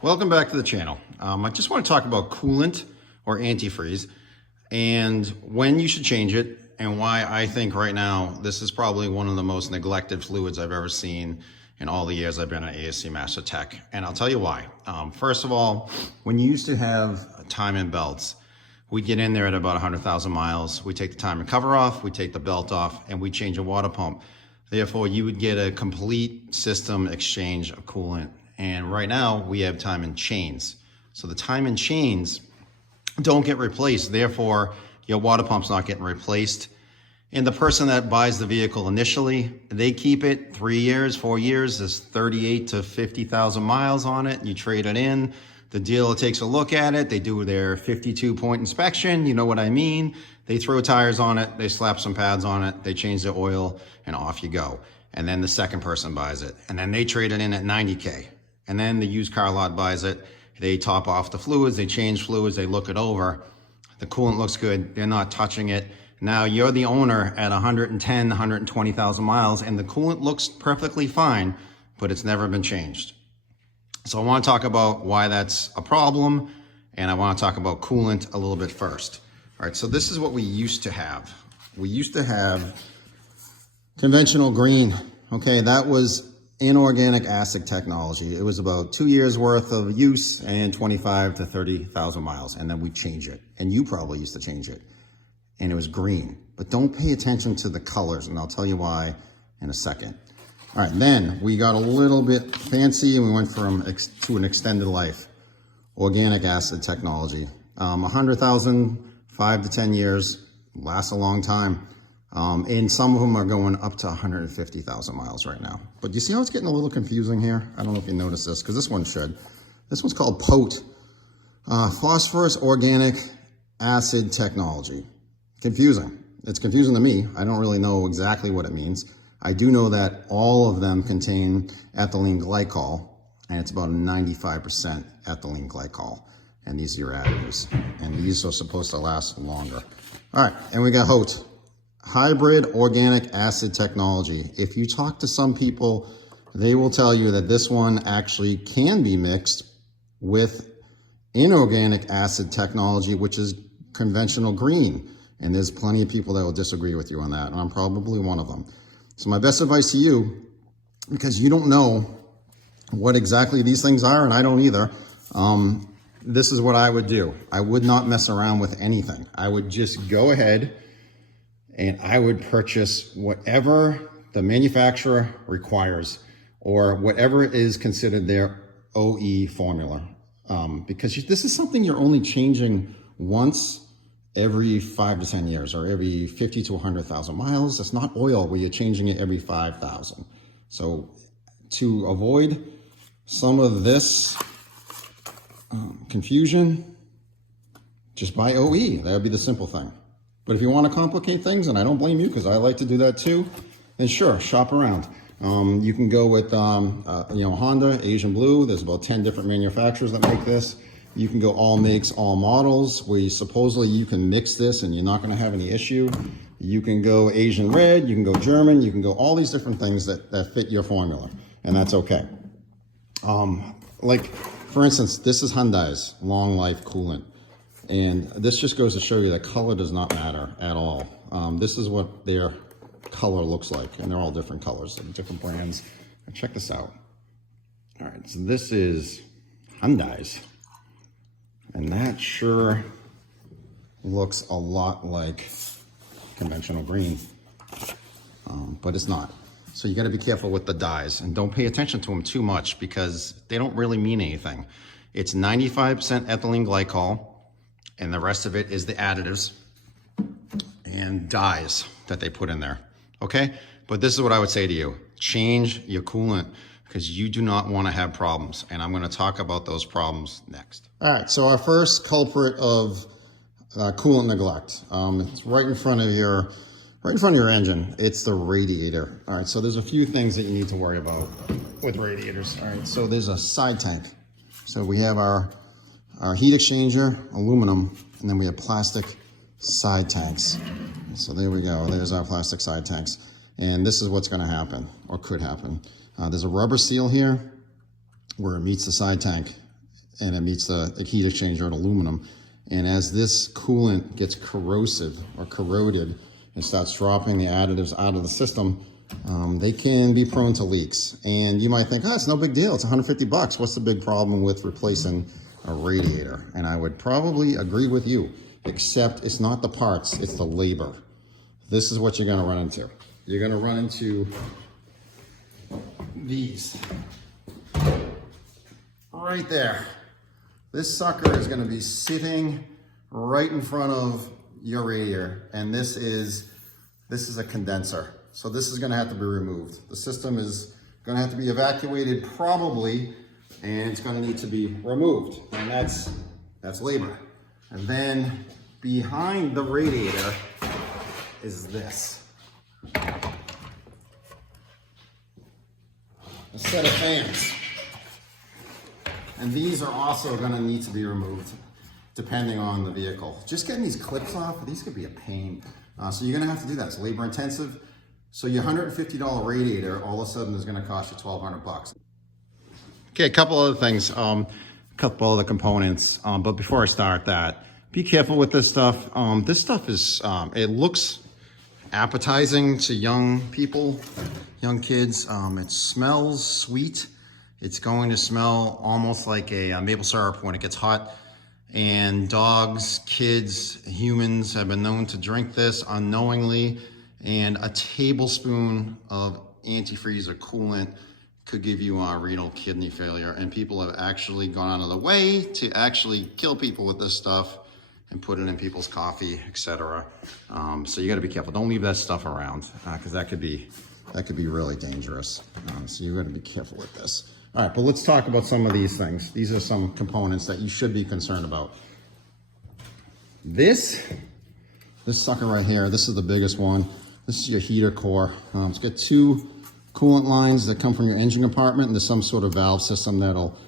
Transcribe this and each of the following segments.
Welcome back to the channel. I just want to talk about coolant or antifreeze and when you should change it and why I think right now this is probably one of the most neglected fluids I've ever seen in all the years I've been an ASC Master Tech. And I'll tell you why. First of all, when you used to have timing belts, we get in there at about 100,000 miles. We take the timing cover off, we take the belt off, and we change a water pump. Therefore, you would get a complete system exchange of coolant. And right now, we have timing chains. So the timing chains don't get replaced. Therefore, your water pump's not getting replaced. And the person that buys the vehicle initially, they keep it 3 years, 4 years. There's 38 to 50,000 miles on it. You trade it in. The dealer takes a look at it. They do their 52-point inspection. You know what I mean? They throw tires on it. They slap some pads on it. They change the oil and off you go. And then the second person buys it. And then they trade it in at 90K. And then the used car lot buys it. They top off the fluids. They change fluids. They look it over. The coolant looks good. They're not touching it. Now you're the owner at 110, 120,000 miles and the coolant looks perfectly fine, but it's never been changed. So I want to talk about why that's a problem, and I want to talk about coolant a little bit first. All right, so this is what we used to have. We used to have conventional green. Okay, that was inorganic acid technology. It was about 2 years worth of use and 25 to 30,000 miles, and then we change it. And you probably used to change it, and it was green. But don't pay attention to the colors, and I'll tell you why in a second. All right, then we got a little bit fancy and we went to an extended life, organic acid technology. 100,000, 5 to 10 years, lasts a long time. And some of them are going up to 150,000 miles right now. But you see how it's getting a little confusing here? I don't know if you noticed this, because this one should. This one's called POT, phosphorus organic acid technology. Confusing. It's confusing to me. I don't really know exactly what it means. I do know that all of them contain ethylene glycol, and it's about 95% ethylene glycol. And these are your additives. And these are supposed to last longer. All right, and we got HOT, hybrid organic acid technology. If you talk to some people, they will tell you that this one actually can be mixed with inorganic acid technology, which is conventional green. And there's plenty of people that will disagree with you on that, and I'm probably one of them. So my best advice to you, because you don't know what exactly these things are, and I don't either, this is what I would do. I would not mess around with anything. I would just go ahead and I would purchase whatever the manufacturer requires or whatever is considered their OE formula. Because this is something you're only changing once every 5 to 10 years or every 50 to 100,000 miles. It's not oil where you're changing it every 5,000. So to avoid some of this confusion, just buy OE. That would be the simple thing. But if you want to complicate things, and I don't blame you because I like to do that too, then sure, shop around. You can go with Honda, Asian Blue. There's about 10 different manufacturers that make this. You can go all makes, all models, where supposedly you can mix this and you're not going to have any issue. You can go Asian Red, you can go German, you can go all these different things that fit your formula, and that's okay. Like, for instance, this is Hyundai's long life coolant, and this just goes to show you that color does not matter at all. This is what their color looks like, and they're all different colors and different brands. And check this out. All right, so this is Hyundai's. And that sure looks a lot like conventional green, but it's not. So you gotta be careful with the dyes and don't pay attention to them too much because they don't really mean anything. It's 95% ethylene glycol and the rest of it is the additives and dyes that they put in there, okay? But this is what I would say to you. Change your coolant because you do not want to have problems. And I'm going to talk about those problems next. All right, so our first culprit of coolant neglect, it's right in front of your engine. It's the radiator. All right, so there's a few things that you need to worry about with radiators. All right, so there's a side tank. So we have our heat exchanger, aluminum, and then we have plastic side tanks. So there we go. There's our plastic side tanks. And this is what's going to happen, or could happen. There's a rubber seal here where it meets the side tank. and it meets the heat exchanger at aluminum. And as this coolant gets corrosive or corroded and starts dropping the additives out of the system, they can be prone to leaks. And you might think, oh, it's no big deal. It's 150 bucks. What's the big problem with replacing a radiator? And I would probably agree with you, except it's not the parts, it's the labor. This is what you're gonna run into. You're gonna run into these right there. This sucker is gonna be sitting right in front of your radiator, and this is a condenser. So this is gonna have to be removed. The system is gonna have to be evacuated probably, and it's gonna need to be removed. And that's labor. And then behind the radiator is this. A set of fans. And these are also gonna need to be removed depending on the vehicle. Just getting these clips off, these could be a pain. So you're gonna have to do that. It's labor intensive. So your $150 radiator all of a sudden is gonna cost you 1,200 bucks. Okay, a couple other things, a couple other components. But before I start that, be careful with this stuff. This stuff is, it looks appetizing to young people, young kids. It smells sweet. It's going to smell almost like a maple syrup when it gets hot. And dogs, kids, humans have been known to drink this unknowingly. And a tablespoon of antifreeze or coolant could give you renal kidney failure. And people have actually gone out of the way to actually kill people with this stuff and put it in people's coffee, etc. So you got to be careful. Don't leave that stuff around because that could be really dangerous. So you got to be careful with this. All right, but let's talk about some of these things. These are some components that you should be concerned about. This sucker right here, this is the biggest one. This is your heater core. It's got two coolant lines that come from your engine compartment, and there's some sort of valve system that'll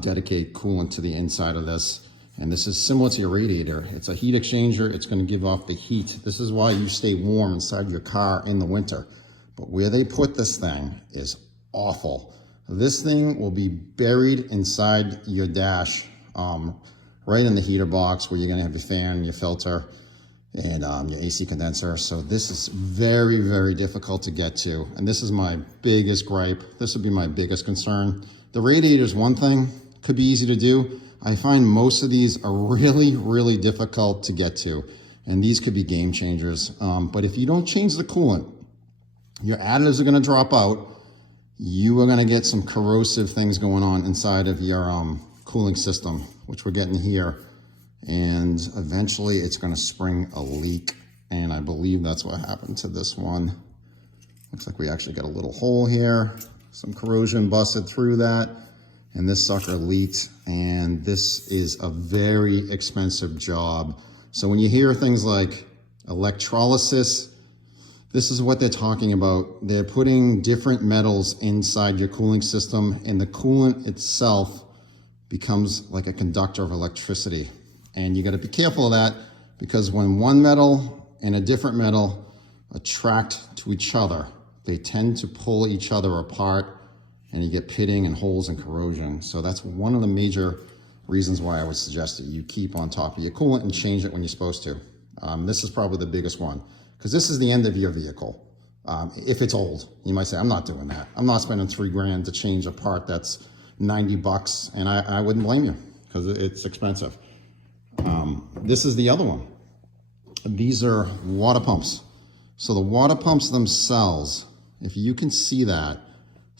dedicate coolant to the inside of this. And this is similar to your radiator. It's a heat exchanger. It's going to give off the heat. This is why you stay warm inside your car in the winter. But where they put this thing is awful. This thing will be buried inside your dash, right in the heater box where you're going to have your fan, your filter, and your AC condenser. So this is very, very difficult to get to. And this is my biggest gripe. This would be my biggest concern. The radiator is one thing, could be easy to do. I find most of these are really, really difficult to get to. And these could be game changers. But if you don't change the coolant, your additives are going to drop out. You are going to get some corrosive things going on inside of your cooling system, which we're getting here. And eventually it's going to spring a leak. And I believe that's what happened to this one. Looks like we actually got a little hole here. Some corrosion busted through that. And this sucker leaked. And this is a very expensive job. So when you hear things like electrolysis, this is what they're talking about. They're putting different metals inside your cooling system, and the coolant itself becomes like a conductor of electricity. And you got to be careful of that, because when one metal and a different metal attract to each other, they tend to pull each other apart, and you get pitting and holes and corrosion. So that's one of the major reasons why I would suggest that you keep on top of your coolant and change it when you're supposed to. This is probably the biggest one, because this is the end of your vehicle. If it's old, you might say, I'm not doing that. I'm not spending $3,000 to change a part that's 90 bucks, and I wouldn't blame you, because it's expensive. This is the other one. These are water pumps. So the water pumps themselves, if you can see that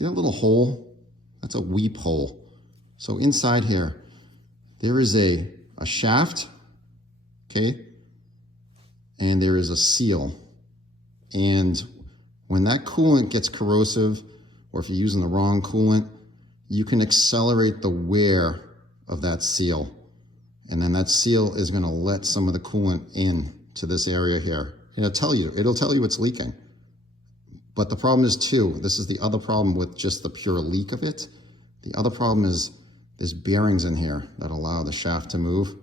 little hole? That's a weep hole. So inside here, there is a shaft, okay? And there is a seal. And when that coolant gets corrosive, or if you're using the wrong coolant, you can accelerate the wear of that seal. And then that seal is gonna let some of the coolant in to this area here. It'll tell you it's leaking. But the problem is too, this is the other problem with just the pure leak of it. The other problem is there's bearings in here that allow the shaft to move,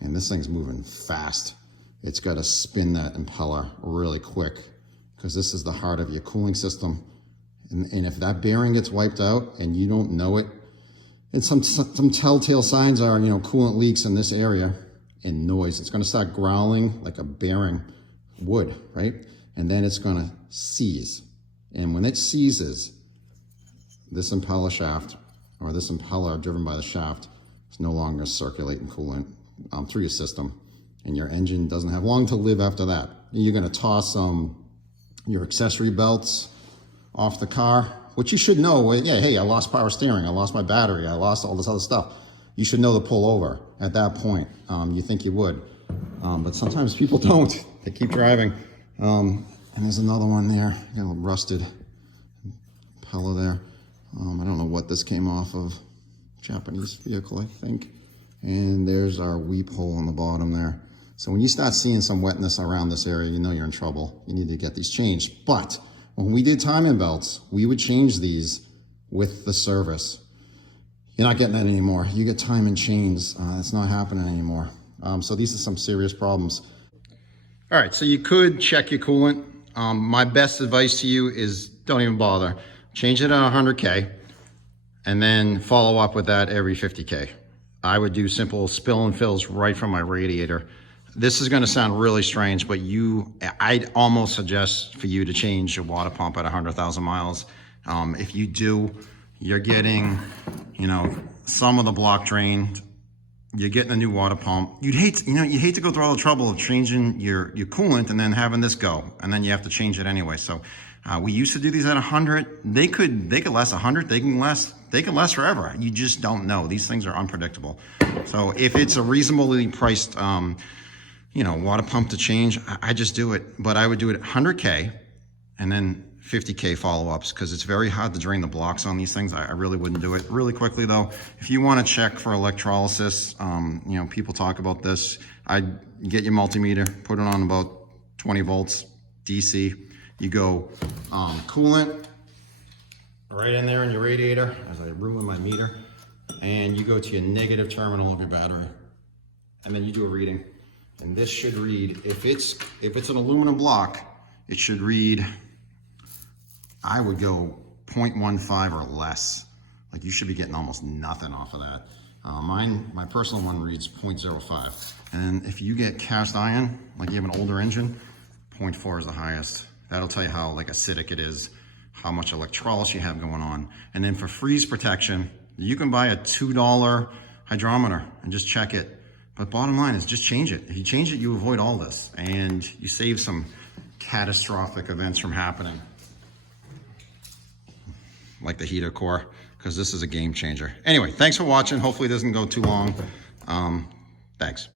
and this thing's moving fast. It's got to spin that impeller really quick, because this is the heart of your cooling system. And if that bearing gets wiped out and you don't know it, And some telltale signs are, you know, coolant leaks in this area and noise. It's going to start growling like a bearing would, right? And then it's going to seize. And when it seizes, this impeller shaft or this impeller driven by the shaft is no longer circulating coolant through your system. And your engine doesn't have long to live after that. You're going to toss your accessory belts off the car, which you should know. Yeah, hey, I lost power steering, I lost my battery, I lost all this other stuff. You should know to pull over at that point. You think you would, but sometimes people don't. They keep driving. And there's another one there, got a little rusted impeller there. I don't know what this came off of. Japanese vehicle, I think. And there's our weep hole on the bottom there. So when you start seeing some wetness around this area, you know you're in trouble. You need to get these changed. But when we did timing belts, we would change these with the service. You're not getting that anymore. You get timing chains. It's not happening anymore. So these are some serious problems. All right, so you could check your coolant. My best advice to you is don't even bother. Change it at 100K and then follow up with that every 50K. I would do simple spill and fills right from my radiator. This is gonna sound really strange, but I'd almost suggest for you to change your water pump at 100,000 miles. If you do, you're getting, you know, some of the block drained, you're getting a new water pump. You'd hate to go through all the trouble of changing your coolant and then having this go, and then you have to change it anyway. So we used to do these at 100. They could last 100. They can last forever. You just don't know. These things are unpredictable. So if it's a reasonably priced, you know, water pump to change, I just do it. But I would do it at 100K and then 50K follow-ups, because it's very hard to drain the blocks on these things. I really wouldn't do it. Really quickly though, if you want to check for electrolysis, you know, people talk about this. I'd get your multimeter, put it on about 20 volts DC. You go coolant right in there in your radiator, as I ruin my meter, and you go to your negative terminal of your battery, and then you do a reading. And this should read, if it's an aluminum block, it should read, I would go 0.15 or less. Like, you should be getting almost nothing off of that. My personal one reads 0.05. And if you get cast iron, like you have an older engine, 0.4 is the highest. That'll tell you how like acidic it is, how much electrolysis you have going on. And then for freeze protection, you can buy a $2 hydrometer and just check it. But bottom line is just change it. If you change it, you avoid all this and you save some catastrophic events from happening. Like the heater core, because this is a game changer. Anyway, thanks for watching. Hopefully it doesn't go too long. Thanks.